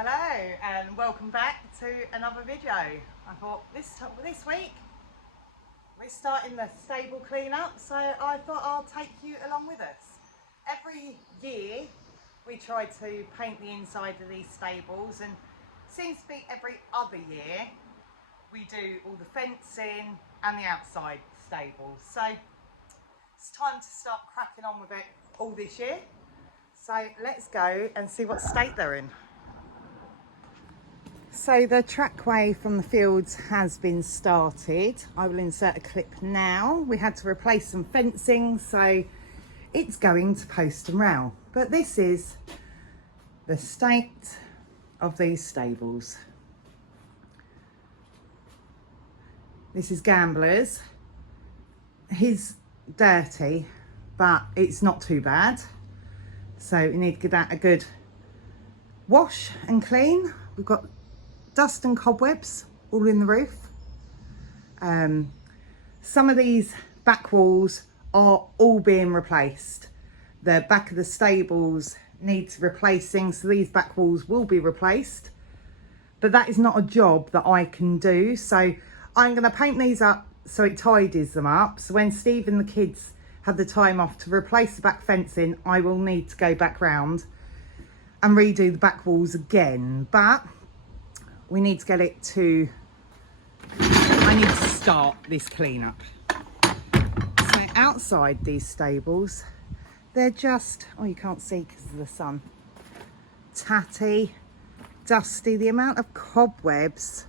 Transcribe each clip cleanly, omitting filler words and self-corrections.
Hello and welcome back to another video. I thought this week we're starting the stable cleanup, so I thought I'll take you along with us. Every year we try to paint the inside of these stables, and seems to be every other year we do all the fencing and the outside stables. So it's time to start cracking on with it all this year. So let's go and see what state they're in. So the trackway from the fields has been started. I will insert a clip now. We had to replace some fencing, so it's going to post and rail. But this is the state of these stables. This is Gambler's. He's dirty, but it's not too bad. So we need to give that a good wash and clean. We've got dust and cobwebs all in the roof. Some of these back walls are all being replaced. The back of the stables needs replacing, so these back walls will be replaced. But that is not a job that I can do, so I'm going to paint these up so it tidies them up. So when Steve and the kids have the time off to replace the back fencing, I will need to go back round and redo the back walls again. But we need to get it to, I need to start this cleanup. So outside these stables, they're just, oh, you can't see because of the sun, tatty, dusty. The amount of cobwebs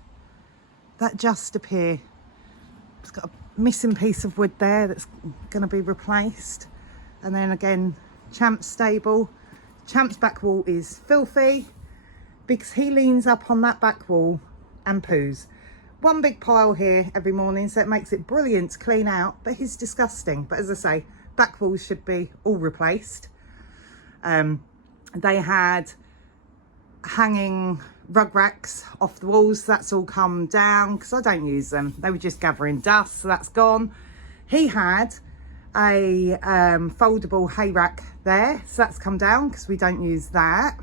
that just appear. It's got a missing piece of wood there that's going to be replaced. And then again, Champ's stable. Champ's back wall is filthy because he leans up on that back wall and poos. One big pile here every morning, so it makes it brilliant to clean out, but he's disgusting. But as I say, back walls should be all replaced. They had hanging rug racks off the walls, so that's all come down because I don't use them. They were just gathering dust, so that's gone. He had a foldable hay rack there, so that's come down because we don't use that.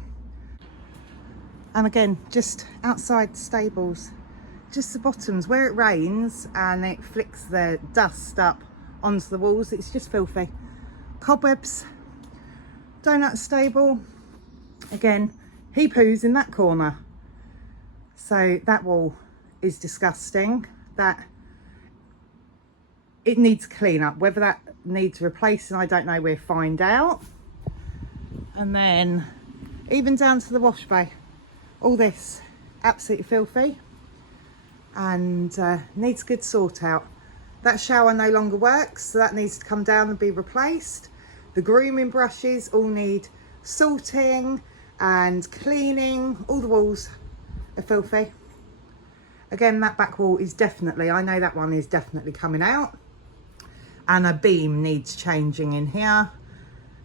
And again, just outside the stables, just the bottoms where it rains and it flicks the dust up onto the walls, it's just filthy. Cobwebs. Donut stable, again, he poos in that corner, so that wall is disgusting. That it needs clean up. Whether that needs replacing, I don't know, we'll find out. And then even down to the wash bay, all this absolutely filthy and needs a good sort out. That shower no longer works, so that needs to come down and be replaced. The grooming brushes all need sorting and cleaning. All the walls are filthy. Again, that back wall is definitely, I know that one is definitely coming out. And a beam needs changing in here.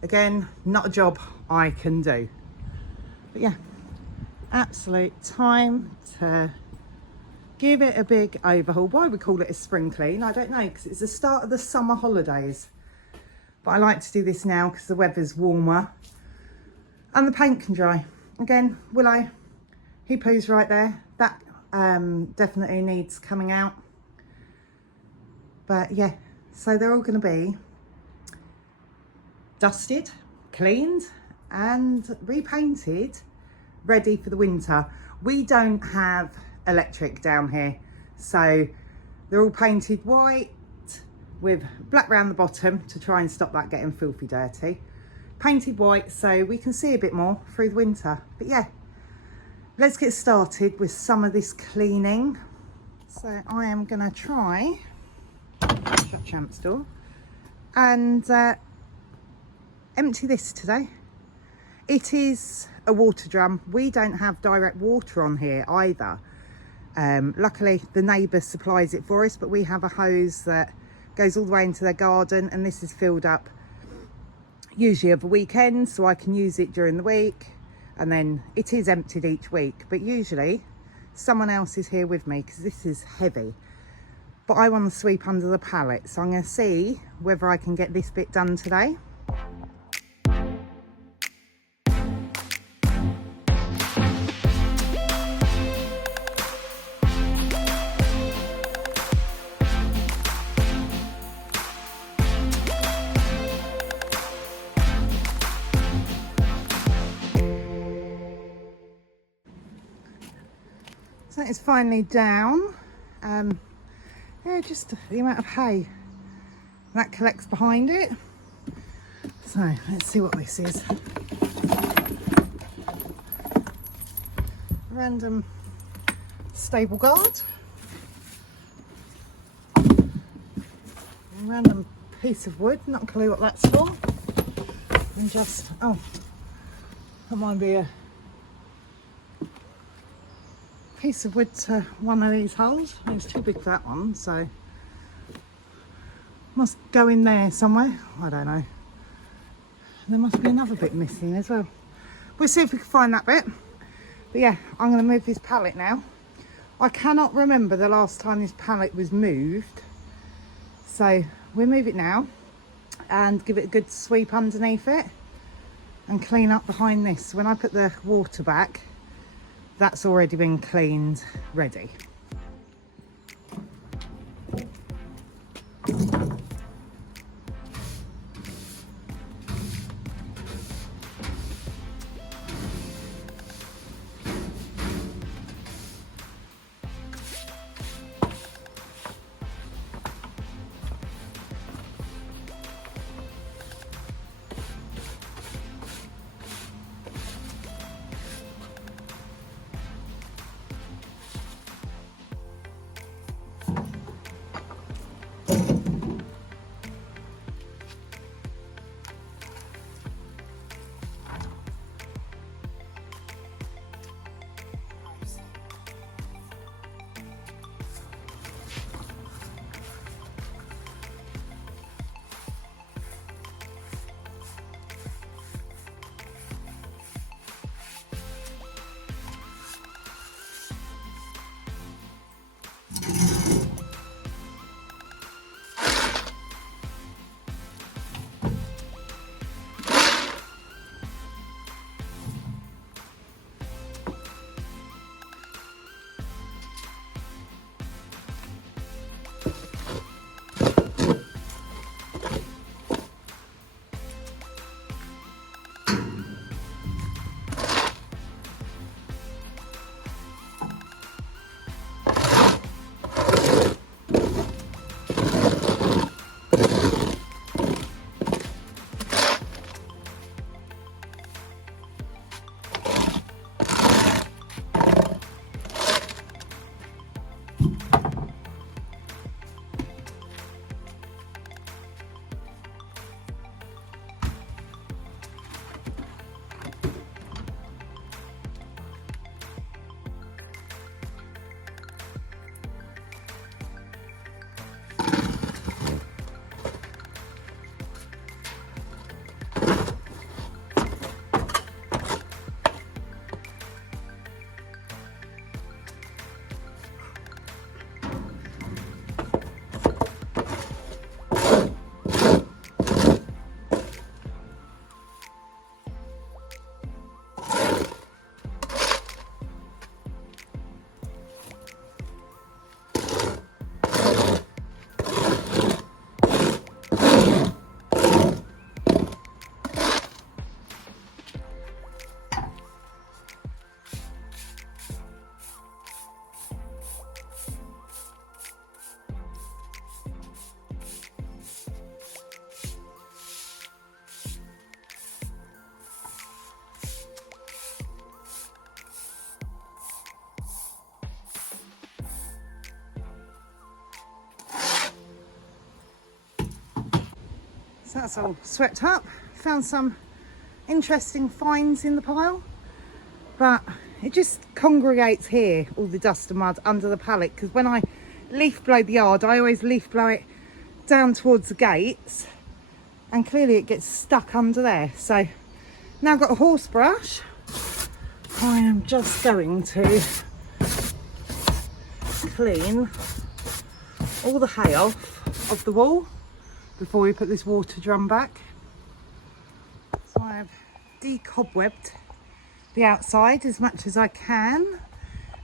Again, not a job I can do. But yeah, absolute time to give it a big overhaul. Why we call it a spring clean, I don't know, because it's the start of the summer holidays. But I like to do this now because the weather's warmer and the paint can dry. Again, Willow, he poos right there. That definitely needs coming out. But yeah, so they're all going to be dusted, cleaned and repainted, ready for the winter. We don't have electric down here, so they're all painted white with black round the bottom to try and stop that getting filthy dirty. Painted white so we can see a bit more through the winter. But yeah, let's get started with some of this cleaning. So I am going to try, shut Champ's door, and empty this today. It is a water drum. We don't have direct water on here either. Luckily the neighbour supplies it for us, but we have a hose that goes all the way into their garden, and this is filled up usually over weekends, so I can use it during the week, and then it is emptied each week. But usually someone else is here with me because this is heavy. But I want to sweep under the pallet, so I'm going to see whether I can get this bit done today. So it's finally down. Yeah, just the amount of hay that collects behind it. So let's see what this is. Random stable guard. Random piece of wood, not a clue what that's for. And just, oh, that might be a piece of wood to one of these holes. It's too big for that one, so must go in there somewhere. I don't know. There must be another bit missing as well. We'll see if we can find that bit. But yeah, I'm going to move this pallet now. I cannot remember the last time this pallet was moved, so we'll move it now and give it a good sweep underneath it and clean up behind this. When I put the water back, that's already been cleaned, ready. So that's all swept up. Found some interesting finds in the pile, but it just congregates here, all the dust and mud under the pallet, because when I leaf blow the yard, I always leaf blow it down towards the gates, and clearly it gets stuck under there. So now I've got a horse brush, I am just going to clean all the hay off of the wall before we put this water drum back. So I've decobwebbed the outside as much as I can.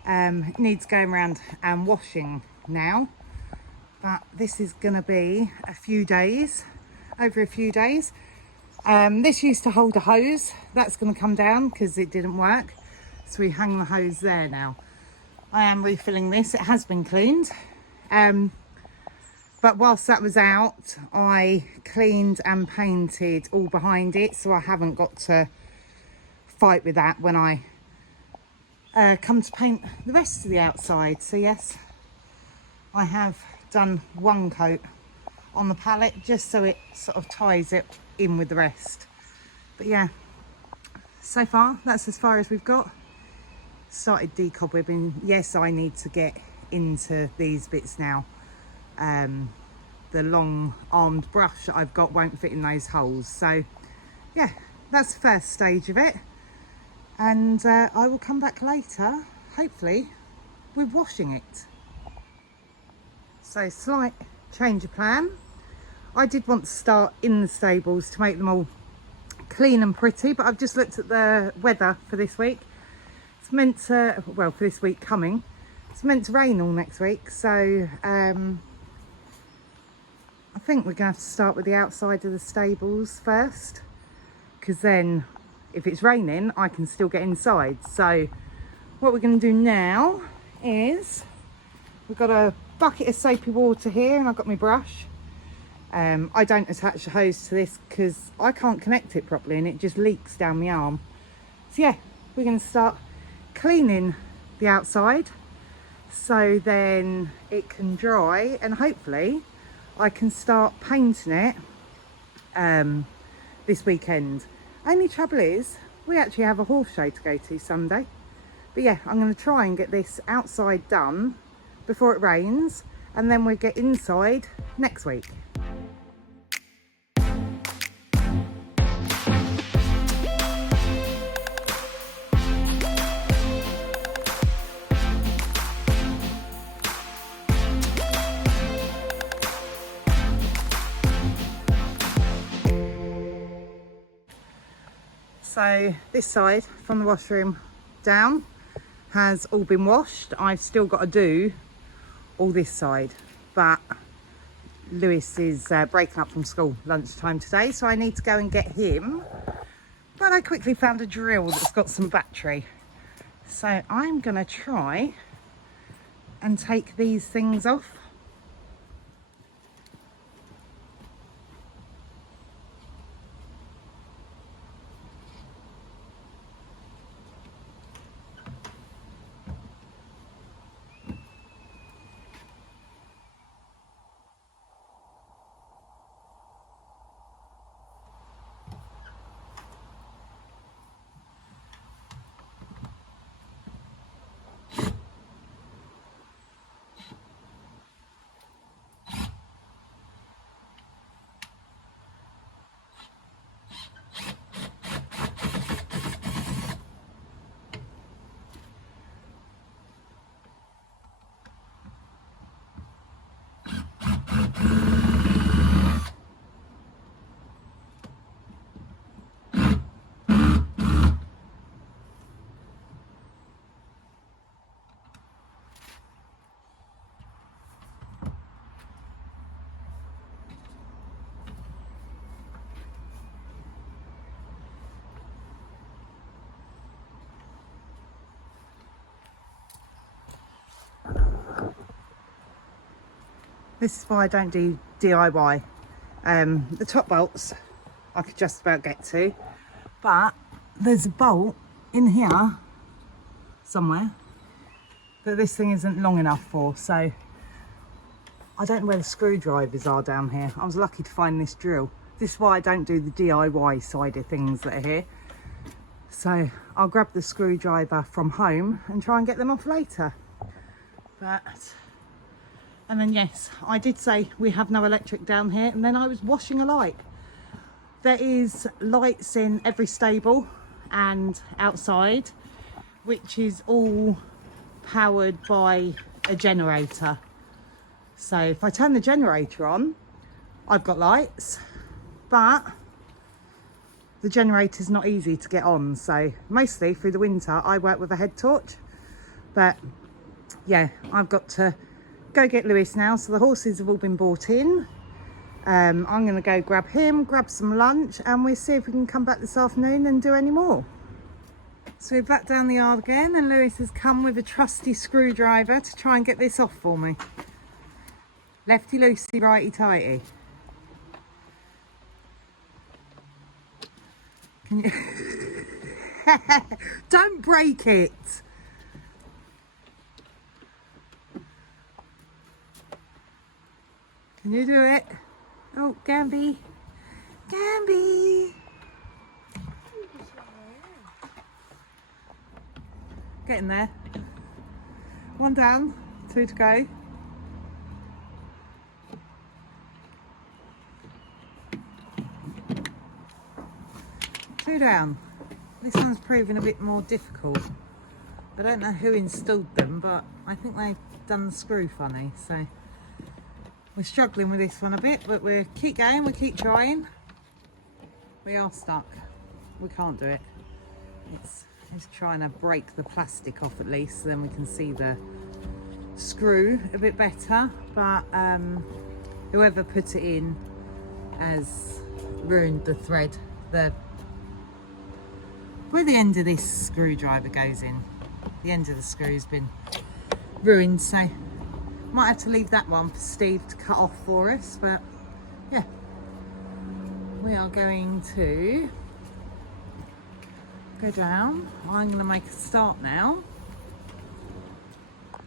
It needs going around and washing now, but this is going to be a few days, over a few days. This used to hold a hose, that's going to come down because it didn't work, so we hang the hose there now. I am refilling this. It has been cleaned. But whilst that was out, I cleaned and painted all behind it, so I haven't got to fight with that when I come to paint the rest of the outside. So yes, I have done one coat on the palette just so it sort of ties it in with the rest. But yeah, so far that's as far as we've got. Started decobwebbing. Yes, I need to get into these bits now. The long armed brush that I've got won't fit in those holes. So yeah, that's the first stage of it, and I will come back later, hopefully with washing it. So slight change of plan. I did want to start in the stables to make them all clean and pretty, but I've just looked at the weather for this week. It's meant to, well, for this week coming, it's meant to rain all next week, so I think we're going to have to start with the outside of the stables first, because then if it's raining I can still get inside. So what we're going to do now is, we've got a bucket of soapy water here and I've got my brush. I don't attach the hose to this because I can't connect it properly and it just leaks down my arm. So yeah, we're going to start cleaning the outside so then it can dry, and hopefully I can start painting it this weekend. Only trouble is we actually have a horse show to go to Sunday. But yeah, I'm going to try and get this outside done before it rains, and then we'll get inside next week. So this side from the washroom down has all been washed. I've still got to do all this side, but Lewis is breaking up from school lunchtime today, so I need to go and get him. But I quickly found a drill that's got some battery, so I'm gonna try and take these things off. This is why I don't do DIY. The top bolts I could just about get to, but there's a bolt in here somewhere that this thing isn't long enough for, so I don't know where the screwdrivers are down here. I was lucky to find this drill. This is why I don't do the DIY side of things that are here. So I'll grab the screwdriver from home and try and get them off later. And then yes, I did say we have no electric down here, and then I was washing a light. There is lights in every stable and outside, which is all powered by a generator. So if I turn the generator on, I've got lights, but the generator's not easy to get on. So mostly through the winter, I work with a head torch. But yeah, I've got to go get Lewis now. So the horses have all been brought in. I'm going to go grab him, grab some lunch, and we'll see if we can come back this afternoon and do any more. So we're back down the yard again, and Lewis has come with a trusty screwdriver to try and get this off for me. Lefty loosey, righty tighty. Can you... Don't break it! Can you do it? Oh, Gamby. Gamby! Getting there. One down, two to go. Two down. This one's proving a bit more difficult. I don't know who installed them, but I think they've done the screw funny, so we're struggling with this one a bit, but we keep going, we keep trying. We are stuck. We can't do it. It's trying to break the plastic off at least, so then we can see the screw a bit better, but whoever put it in has ruined the thread. Where the end of this screwdriver goes in, the end of the screw's been ruined, so might have to leave that one for Steve to cut off for us. But yeah, we are going to go down. I'm going to make a start now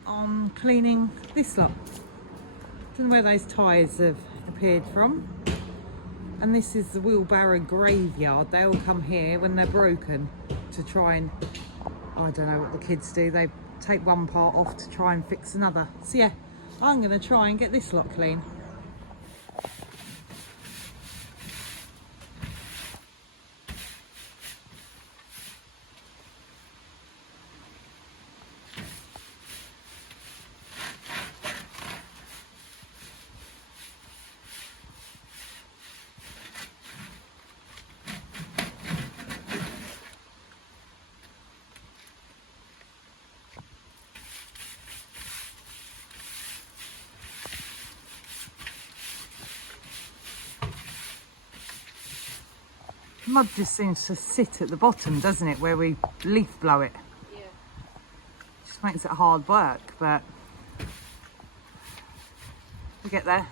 on cleaning this lot. Don't know where those tyres have appeared from. And this is the wheelbarrow graveyard. They all come here when they're broken to try and, I don't know what the kids do, they take one part off to try and fix another. So yeah, I'm going to try and get this lot clean. Mud just seems to sit at the bottom, doesn't it, where we leaf blow it? Yeah. Just makes it hard work, but we get there.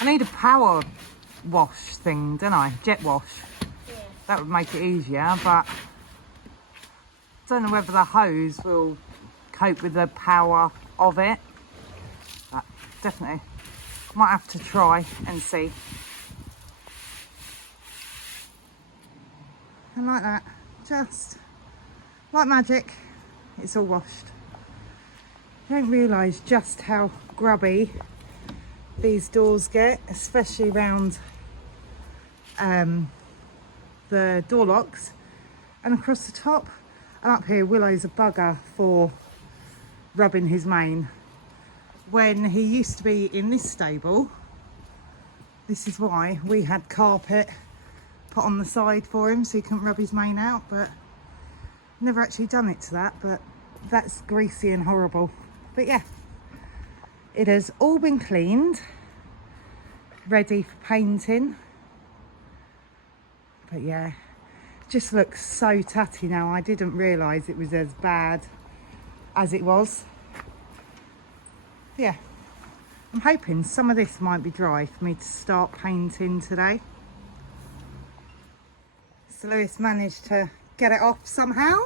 I need a power wash thing, don't I? Jet wash. Yeah. That would make it easier, but I don't know whether the hose will cope with the power of it. But definitely might have to try and see. And like that, just like magic, it's all washed. You don't realise just how grubby these doors get, especially around the door locks and across the top. And up here, Willow's a bugger for rubbing his mane. When he used to be in this stable, this is why we had carpet put on the side for him so he couldn't rub his mane out, but never actually done it to that. But that's greasy and horrible. But yeah, it has all been cleaned, ready for painting. But yeah, it just looks so tatty now. I didn't realise it was as bad as it was. Yeah, I'm hoping some of this might be dry for me to start painting today. So Lewis managed to get it off somehow.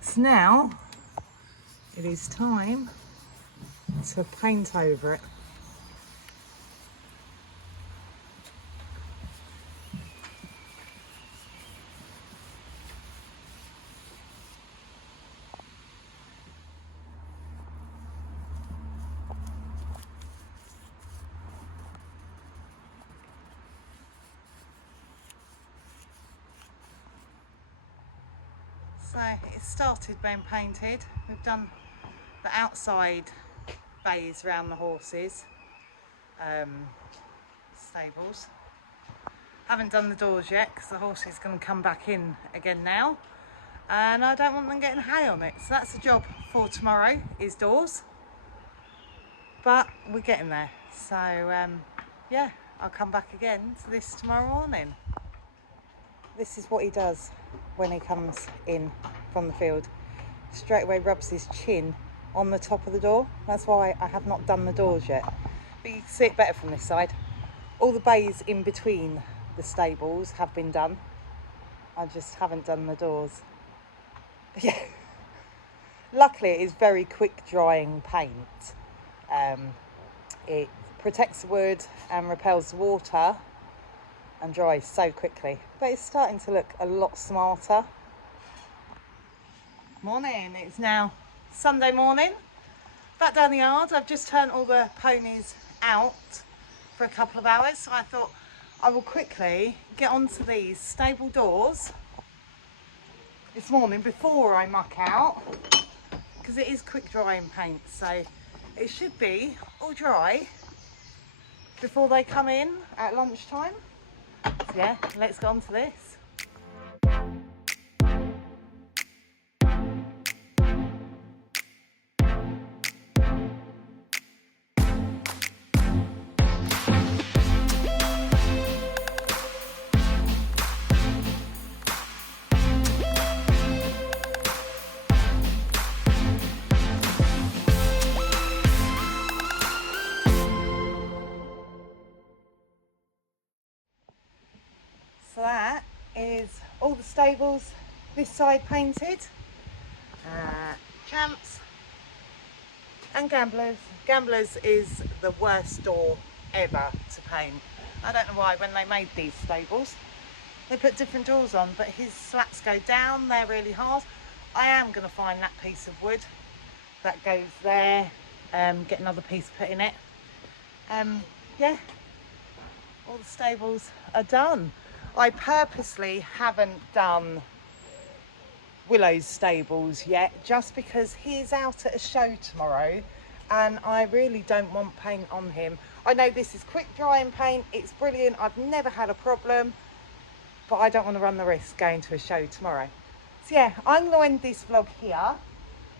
So now it is time to paint over it. So it started being painted. We've done the outside bays around the horses, stables. Haven't done the doors yet because the horse is going to come back in again now, and I don't want them getting hay on it. So that's the job for tomorrow, is doors. But we're getting there. So yeah, I'll come back again to this tomorrow morning. This is what he does when he comes in. from the field, straight away rubs his chin on the top of the door. That's why I have not done the doors yet. But you can see it better from this side. All the bays in between the stables have been done. I just haven't done the doors. But yeah. Luckily, it is very quick drying paint. It protects the wood and repels the water and dries so quickly. But it's starting to look a lot smarter. Morning, it's now Sunday morning. Back down the yard, I've just turned all the ponies out for a couple of hours. So I thought I will quickly get onto these stable doors this morning before I muck out, because it is quick drying paint, so it should be all dry before they come in at lunchtime. So yeah, let's get on to this. So that is all the stables this side painted. Champs and Gamblers. Gamblers is the worst door ever to paint. I don't know why, when they made these stables they put different doors on, but his slats go down, they're really hard. I am going to find that piece of wood that goes there, get another piece put in it. Yeah, all the stables are done. I purposely haven't done Willow's stables yet, just because he's out at a show tomorrow and I really don't want paint on him. I know this is quick drying paint, it's brilliant, I've never had a problem, but I don't want to run the risk going to a show tomorrow. So yeah, I'm going to end this vlog here.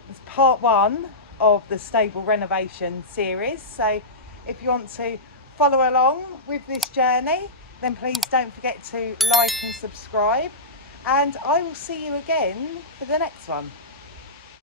It's part 1 of the stable renovation series, so if you want to follow along with this journey, then please don't forget to like and subscribe, and I will see you again for the next one.